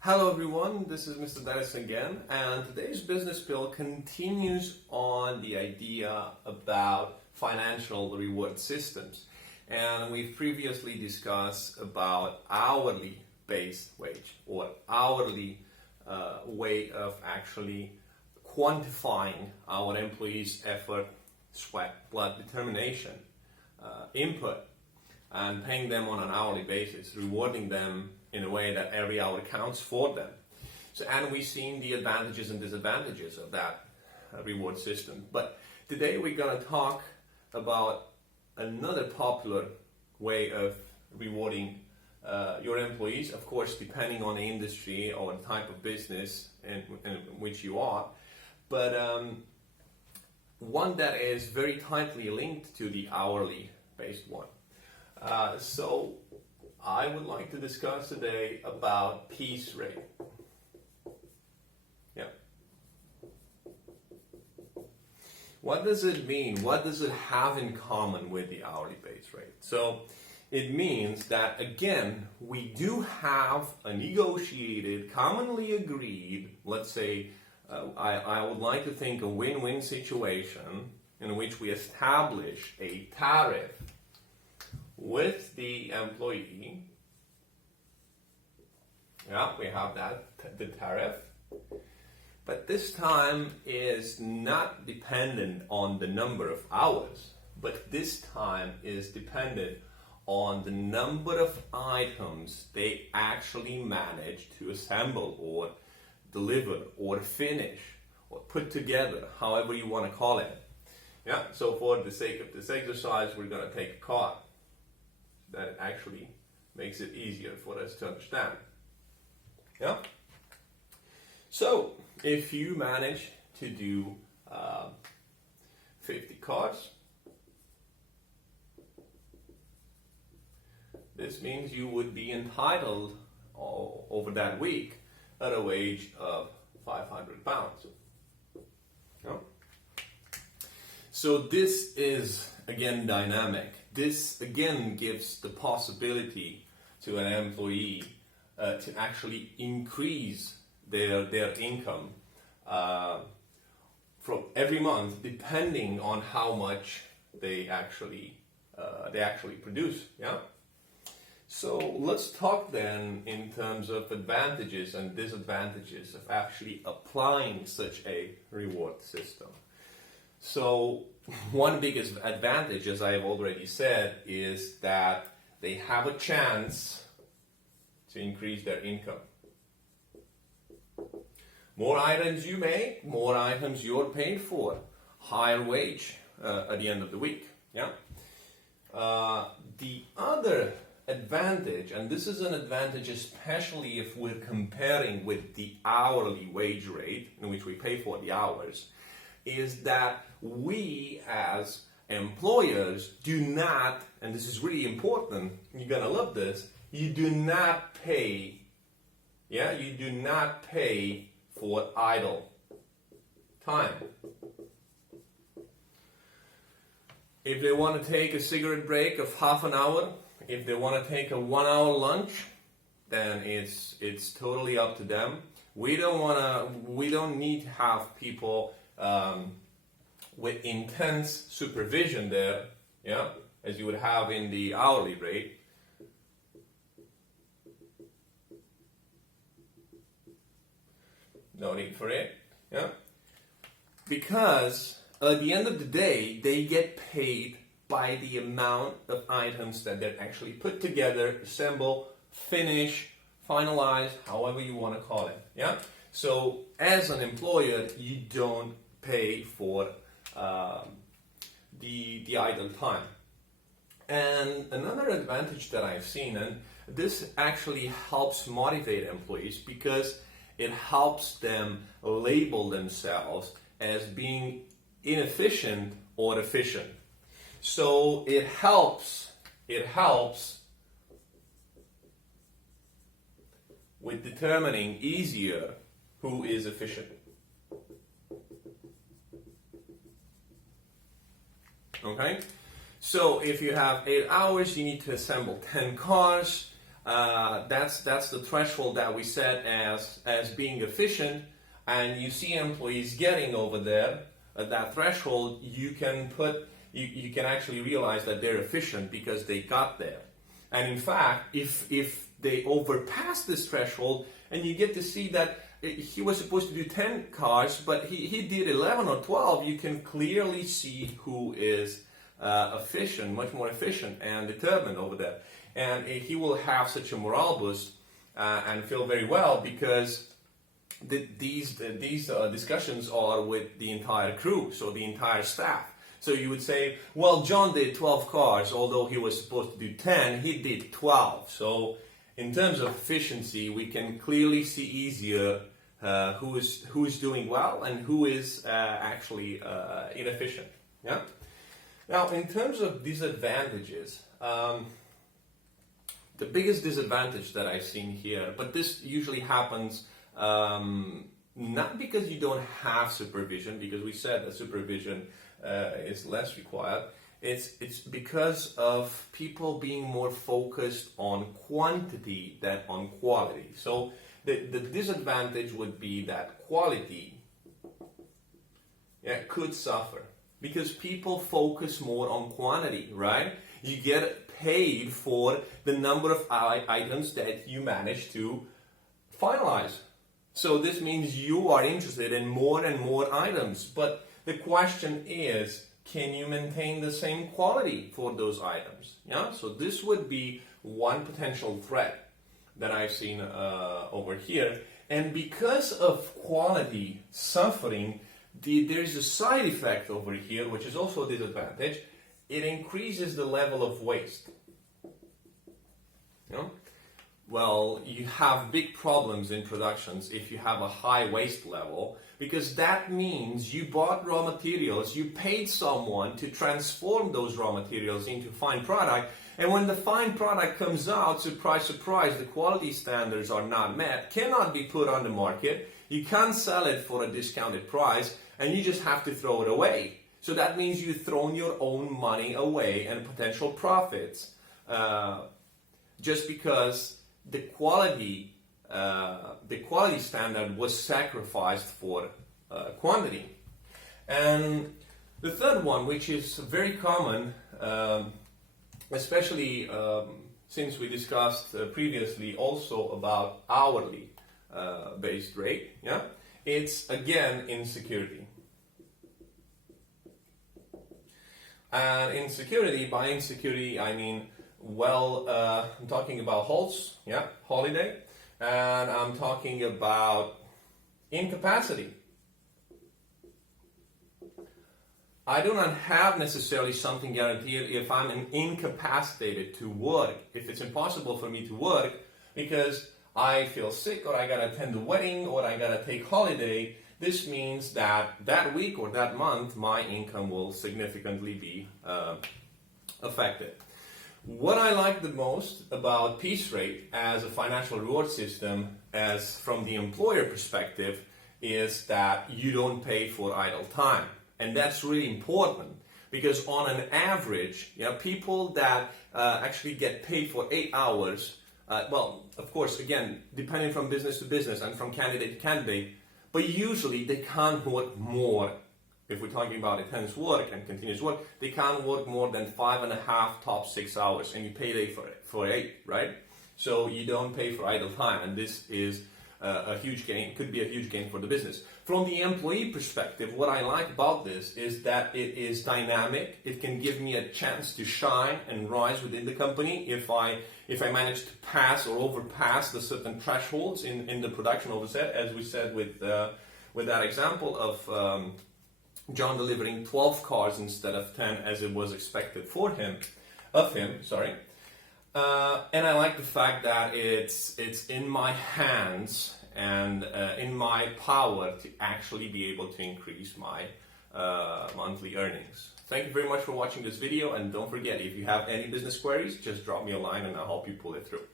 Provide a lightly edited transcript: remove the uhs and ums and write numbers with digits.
Hello everyone, this is Mr. Dennis again, and today's business pill continues on the idea about financial reward systems. And we've previously discussed about hourly based wage or hourly way of actually quantifying our employees' effort, sweat, blood, determination, input, and paying them on an hourly basis, rewarding them in a way that every hour counts for them. So, and we've seen the advantages and disadvantages of that reward system. But today we're going to talk about another popular way of rewarding your employees, of course, depending on the industry or the type of business in which you are. But one that is very tightly linked to the hourly based one. So I would like to discuss today about piece rate. Yeah. What does it mean? What does it have in common with the hourly base rate? So it means that, again, we do have a negotiated, commonly agreed, let's say, I would like to think a win-win situation in which we establish a tariff with the employee. Yeah, we have the tariff. But this time is not dependent on the number of hours, but this time is dependent on the number of items they actually manage to assemble or deliver or finish or put together, however you want to call it. Yeah, so for the sake of this exercise, we're going to take a car. That actually makes it easier for us to understand. Yeah? So, if you manage to do 50 cars, this means you would be entitled over that week at a wage of 500 pounds. Yeah? So this is, again, dynamic. This, again, gives the possibility to an employee to actually increase their income from every month, depending on how much they actually produce. Yeah. So let's talk then in terms of advantages and disadvantages of actually applying such a reward system. So one biggest advantage, as I have already said, is that they have a chance to increase their income. More items you make, more items you're paid for, higher wage at the end of the week. Yeah. The other advantage, and this is an advantage especially if we're comparing with the hourly wage rate in which we pay for the hours, is that we as employers do not, and this is really important, you're gonna love this, you do not pay, you do not pay for idle time. If they want to take a cigarette break of half an hour, if they want to take a 1 hour lunch, then it's totally up to them. We don't need to have people with intense supervision there, yeah, as you would have in the hourly rate. No need for it, yeah, because at the end of the day, they get paid by the amount of items that they're actually put together, assemble, finish, finalize, however you want to call it, yeah. So as an employer, you don't pay for the idle time. And another advantage that I've seen, and this actually helps motivate employees because it helps them label themselves as being inefficient or efficient. So it helps with determining easier who is efficient. Okay? So if you have 8 hours, you need to assemble 10 cars. that's the threshold that we set as being efficient, and you see employees getting over there at that threshold, you can actually realize that they're efficient because they got there. And in fact, if they overpass this threshold, and you get to see that he was supposed to do 10 cars, but he did 11 or 12, you can clearly see who is efficient, much more efficient and determined over there. And he will have such a morale boost and feel very well, because these discussions are with the entire crew, so the entire staff. So you would say, well, John did 12 cars, although he was supposed to do 10, he did 12. So in terms of efficiency, we can clearly see easier who is doing well and who is actually inefficient. Yeah. Now, in terms of disadvantages, the biggest disadvantage that I've seen here, but this usually happens not because you don't have supervision, because we said that supervision is less required. It's because of people being more focused on quantity than on quality. So the disadvantage would be that quality could suffer because people focus more on quantity, right? You get paid for the number of items that you manage to finalize. So this means you are interested in more and more items, but the question is, can you maintain the same quality for those items? Yeah. So this would be one potential threat that I've seen over here. And because of quality suffering, there's a side effect over here, which is also a disadvantage. It increases the level of waste. You know? Well, you have big problems in productions if you have a high waste level, because that means you bought raw materials, you paid someone to transform those raw materials into fine product, and when the fine product comes out, surprise, surprise, the quality standards are not met, cannot be put on the market, you can't sell it for a discounted price, and you just have to throw it away. So that means you've thrown your own money away and potential profits just because the quality standard was sacrificed for quantity. And the third one, which is very common, especially since we discussed previously also about hourly based rate, yeah, it's again insecurity. And insecurity, by insecurity I mean, well, I'm talking about HOLS, yeah, holiday, and I'm talking about incapacity. I do not have necessarily something guaranteed if I'm incapacitated to work, if it's impossible for me to work because I feel sick or I gotta attend a wedding or I gotta take holiday. This means that that week or that month my income will significantly be affected. What I like the most about Piece Rate as a financial reward system, as from the employer perspective, is that you don't pay for idle time. And that's really important because on an average, people that actually get paid for 8 hours, well, of course, again, depending from business to business and from candidate to candidate, but usually they can't work more. If we're talking about intense work and continuous work, they can't work more than 5.5 top 6 hours, and you pay them for 8, right? So you don't pay for idle time, and this is a huge gain, could be a huge gain for the business. From the employee perspective, what I like about this is that it is dynamic. It can give me a chance to shine and rise within the company if I manage to pass or overpass the certain thresholds in the production overset, as we said with that example of John delivering 12 cars instead of 10 as it was expected of him. And I like the fact that it's in my hands and in my power to actually be able to increase my monthly earnings. Thank you very much for watching this video, and don't forget, if you have any business queries, just drop me a line and I'll help you pull it through.